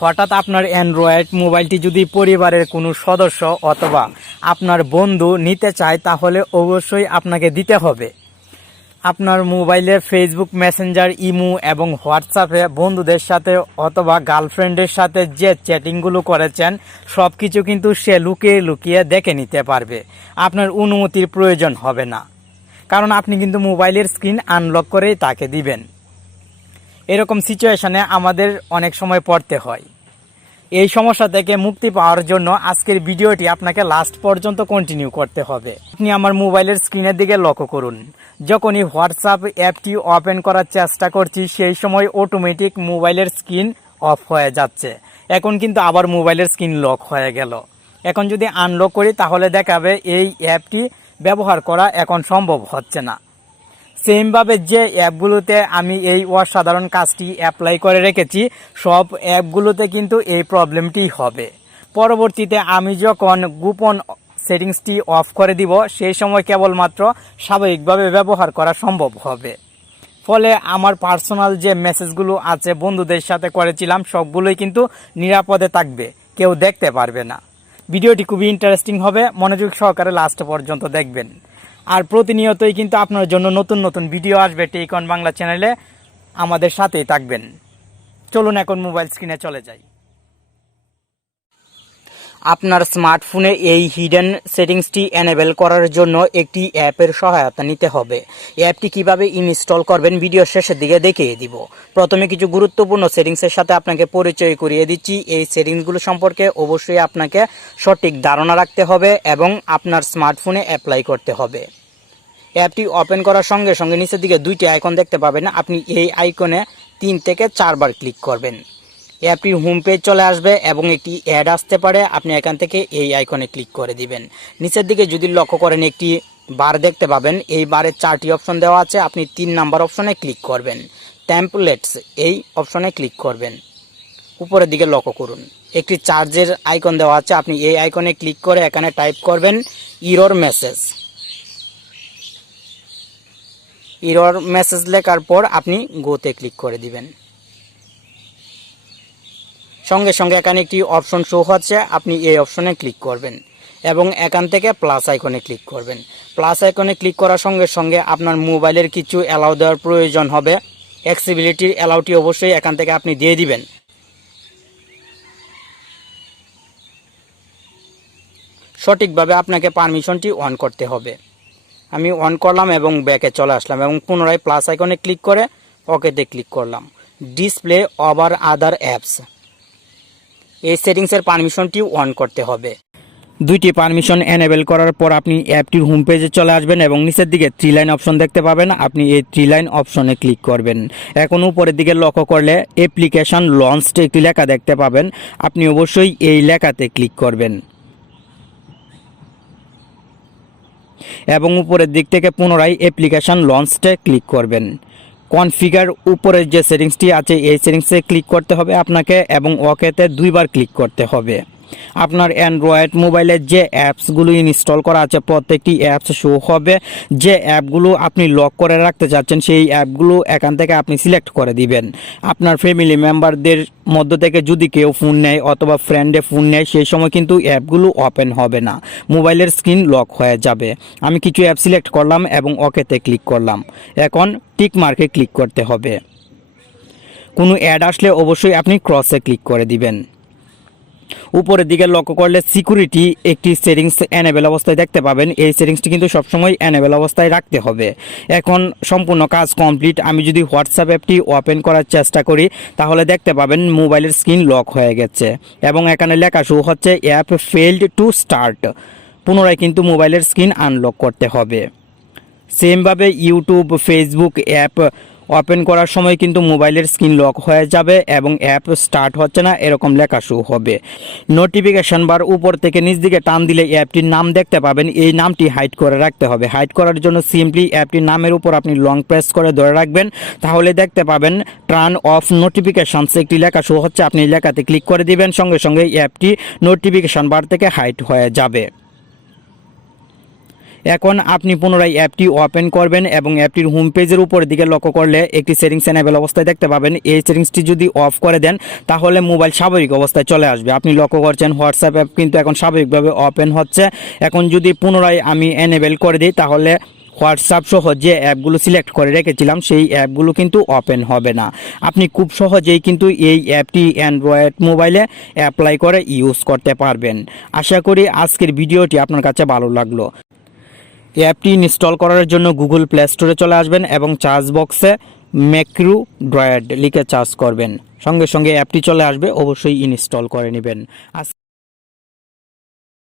হঠাৎ আপনার অ্যান্ড্রয়েড মোবাইলটি যদি পরিবারের কোনো সদস্য অথবা আপনার বন্ধু নিতে চায় তাহলে অবশ্যই আপনাকে দিতে হবে। আপনার মোবাইলে ফেসবুক মেসেঞ্জার, ইমো এবং হোয়াটসঅ্যাপে বন্ধুদের সাথে অথবা গার্লফ্রেন্ডের সাথে যে চ্যাটিংগুলো করেছেন সব কিছু কিন্তু সে লুকিয়ে লুকিয়ে দেখে নিতে পারবে। আপনার অনুমতির প্রয়োজন হবে না, কারণ আপনি কিন্তু মোবাইলের স্ক্রিন আনলক করেই তাকে দিবেন। এরকম সিচুয়েশনে আমাদের অনেক সময় পড়তে হয়। এই সমস্যা থেকে মুক্তি পাওয়ার জন্য আজকের ভিডিওটি আপনাকে লাস্ট পর্যন্ত কন্টিনিউ করতে হবে। আপনি আমার মোবাইলের স্ক্রিনের দিকে লক্ষ্য করুন। যখনই হোয়াটসঅ্যাপ অ্যাপটি ওপেন করার চেষ্টা করছি সেই সময় অটোমেটিক মোবাইলের স্ক্রিন অফ হয়ে যাচ্ছে। এখন কিন্তু আবার মোবাইলের স্ক্রিন লক হয়ে গেল। এখন যদি আনলক করি তাহলে দেখাবে এই অ্যাপটি ব্যবহার করা এখন সম্ভব হচ্ছে না। সেমভাবে যে অ্যাপগুলোতে আমি এই অসাধারণ কাজটি অ্যাপ্লাই করে রেখেছি সব অ্যাপগুলোতে কিন্তু এই প্রবলেমটি হবে। পরবর্তীতে আমি যখন গোপন সেটিংসটি অফ করে দিব সেই সময় কেবলমাত্র স্বাভাবিকভাবে ব্যবহার করা সম্ভব হবে। ফলে আমার পার্সোনাল যে মেসেজগুলো আছে বন্ধুদের সাথে করেছিলাম সবগুলোই কিন্তু নিরাপদে থাকবে, কেউ দেখতে পারবে না। ভিডিওটি খুবই ইন্টারেস্টিং হবে, মনোযোগ সহকারে লাস্ট পর্যন্ত দেখবেন। আর প্রতিনিয়তই কিন্তু আপনার জন্য নতুন নতুন ভিডিও আসবে টেকন বাংলা চ্যানেলে, আমাদের সাথেই থাকবেন। চলুন এখন মোবাইল স্ক্রিনে চলে যাই। আপনার স্মার্টফোনে এই হিডেন সেটিংসটি এনেবল করার জন্য একটি অ্যাপের সহায়তা নিতে হবে। অ্যাপটি কিভাবে ইনস্টল করবেন ভিডিও শেষের দিকে দেখিয়ে দিব। প্রথমে কিছু গুরুত্বপূর্ণ সেটিংসের সাথে আপনাকে পরিচয় করিয়ে দিচ্ছি। এই সেটিংসগুলো সম্পর্কে অবশ্যই আপনাকে সঠিক ধারণা রাখতে হবে এবং আপনার স্মার্টফোনে অ্যাপ্লাই করতে হবে। অ্যাপটি ওপেন করার সঙ্গে সঙ্গে নিচের দিকে দুইটি আইকন দেখতে পাবেন। আপনি এই আইকনে 3 থেকে 4 বার ক্লিক করবেন। অ্যাপটির হোম পেজ চলে আসবে এবং একটি অ্যাড আসতে পারে। আপনি এখান থেকে এই আইকনে ক্লিক করে দিবেন। নিচের দিকে যদি লক্ষ্য করেন একটি বার দেখতে পাবেন। এই বারে 4টি অপশন দেওয়া আছে। আপনি 3 নাম্বার অপশনে ক্লিক করবেন। টেমপ্লেটস এই অপশনে ক্লিক করবেন। উপরের দিকে লক্ষ্য করুন একটি চার্জের আইকন দেওয়া আছে। আপনি এই আইকনে ক্লিক করে এখানে টাইপ করবেন ইরর মেসেজ। ইরর মেসেজ লেখার পর আপনি গোতে ক্লিক করে দিবেন। সঙ্গে সঙ্গে এখানে একটি অপশন শো হচ্ছে, আপনি এই অপশনে ক্লিক করবেন এবং এখান থেকে প্লাস আইকনে ক্লিক করবেন। প্লাস আইকনে ক্লিক করার সঙ্গে সঙ্গে আপনার মোবাইলের কিছু অ্যালাউ দেওয়ার প্রয়োজন হবে। অ্যাক্সেসিবিলিটির অ্যালাউটি অবশ্যই এখান থেকে আপনি দিয়ে দিবেন। সঠিকভাবে আপনাকে পারমিশনটি অন করতে হবে। আমি অন করলাম এবং ব্যাকে চলে আসলাম এবং পুনরায় প্লাস আইকনে ক্লিক করে ওকেতে ক্লিক করলাম। ডিসপ্লে ওভার আদার অ্যাপস এই সেটিংসের পারমিশনটি অন করতে হবে। দুইটি পারমিশন এনেবল করার পর আপনি অ্যাপটির হোম পেজে চলে আসবেন এবং নিচের দিকে 3 লাইন অপশন দেখতে পাবেন। আপনি এই 3 লাইন অপশনে ক্লিক করবেন। এখন উপরের দিকে লক্ষ্য করলে অ্যাপ্লিকেশন লঞ্চড একটি লেখা দেখতে পাবেন। আপনি অবশ্যই এই লেখাতে ক্লিক করবেন এবং উপরের দিক থেকে পুনরায় অ্যাপ্লিকেশন লঞ্চডে ক্লিক করবেন। কনফিগার উপরের যে সেটিংসটি আছে এই সেটিংসে ক্লিক করতে হবে আপনাকে এবং ওকেতে 2 বার ক্লিক করতে হবে। আপনার অ্যান্ড্রয়েড মোবাইলের যে অ্যাপসগুলো ইনস্টল করা আছে প্রত্যেকটি অ্যাপস শো হবে। যে অ্যাপগুলো আপনি লক করে রাখতে চাচ্ছেন সেই অ্যাপগুলো এখান থেকে আপনি সিলেক্ট করে দিবেন। আপনার ফ্যামিলি মেম্বারদের মধ্য থেকে যদি কেউ ফোন নেয় অথবা ফ্রেন্ডে ফোন নেয় সেই সময় কিন্তু অ্যাপগুলো ওপেন হবে না, মোবাইলের স্ক্রিন লক হয়ে যাবে। আমি কিছু অ্যাপ সিলেক্ট করলাম এবং ওকেতে ক্লিক করলাম। এখন টিক মার্কে ক্লিক করতে হবে। কোনো অ্যাড আসলে অবশ্যই আপনি ক্রসে ক্লিক করে দিবেন। উপরের দিকে লক্ষ্য করলে সিকিউরিটি একটি সেটিংস এনেবল অবস্থায় দেখতে পাবেন। এই সেটিংসটি কিন্তু সবসময় এনেবল অবস্থায় রাখতে হবে। এখন সম্পূর্ণ কাজ কমপ্লিট। আমি যদি হোয়াটসঅ্যাপ অ্যাপটি ওপেন করার চেষ্টা করি তাহলে দেখতে পাবেন মোবাইলের স্ক্রিন লক হয়ে গেছে এবং এখানে লেখা শো হচ্ছে অ্যাপ ফেইলড টু স্টার্ট। পুনরায় কিন্তু মোবাইলের স্ক্রিন আনলক করতে হবে। সেমভাবে ইউটিউব, ফেসবুক অ্যাপ ওপেন করার সময় কিন্তু মোবাইলের স্ক্রিন লক হয়ে যাবে এবং অ্যাপ স্টার্ট হচ্ছে না এরকম লেখা শো হবে। নোটিফিকেশন বার উপর থেকে নিচ দিকে টান দিলে অ্যাপটির নাম দেখতে পাবেন। এই নামটি হাইড করে রাখতে হবে। হাইড করার জন্য সিম্পলি অ্যাপটির নামের উপর আপনি লং প্রেস করে ধরে রাখবেন। তাহলে দেখতে পাবেন টার্ন অফ নোটিফিকেশনস একটি লেখা শো হচ্ছে। আপনি এই লেখাতে ক্লিক করে দিবেন, সঙ্গে সঙ্গে অ্যাপটি নোটিফিকেশন বার থেকে হাইড হয়ে যাবে। এখন আপনি পুনরায় অ্যাপটি ওপেন করবেন এবং অ্যাপটির হোম পেজের উপরের দিকে লক্ষ্য করলে একটি সেটিংস এনেবল অবস্থায় দেখতে পাবেন। এই সেটিংসটি যদি অফ করে দেন তাহলে মোবাইল স্বাভাবিক অবস্থায় চলে আসবে। আপনি লক্ষ্য করছেন হোয়াটসঅ্যাপ অ্যাপ কিন্তু এখন স্বাভাবিকভাবে ওপেন হচ্ছে। এখন যদি পুনরায় আমি এনেবল করে দিই তাহলে হোয়াটসঅ্যাপ সহ যে অ্যাপগুলো সিলেক্ট করে রেখেছিলাম সেই অ্যাপগুলো কিন্তু ওপেন হবে না। আপনি খুব সহজেই কিন্তু এই অ্যাপটি অ্যান্ড্রয়েড মোবাইলে অ্যাপ্লাই করে ইউজ করতে পারবেন। আশা করি আজকের ভিডিওটি আপনার কাছে ভালো লাগলো। অ্যাপটি ইনস্টল করার জন্য গুগল প্লে স্টোরে চলে আসবেন এবং সার্চ বক্সে ম্যাক্রো ড্রয়েড লিখে সার্চ করবেন, সঙ্গে সঙ্গে অ্যাপটি চলে আসবে। অবশ্যই ইনস্টল করে নেবেন।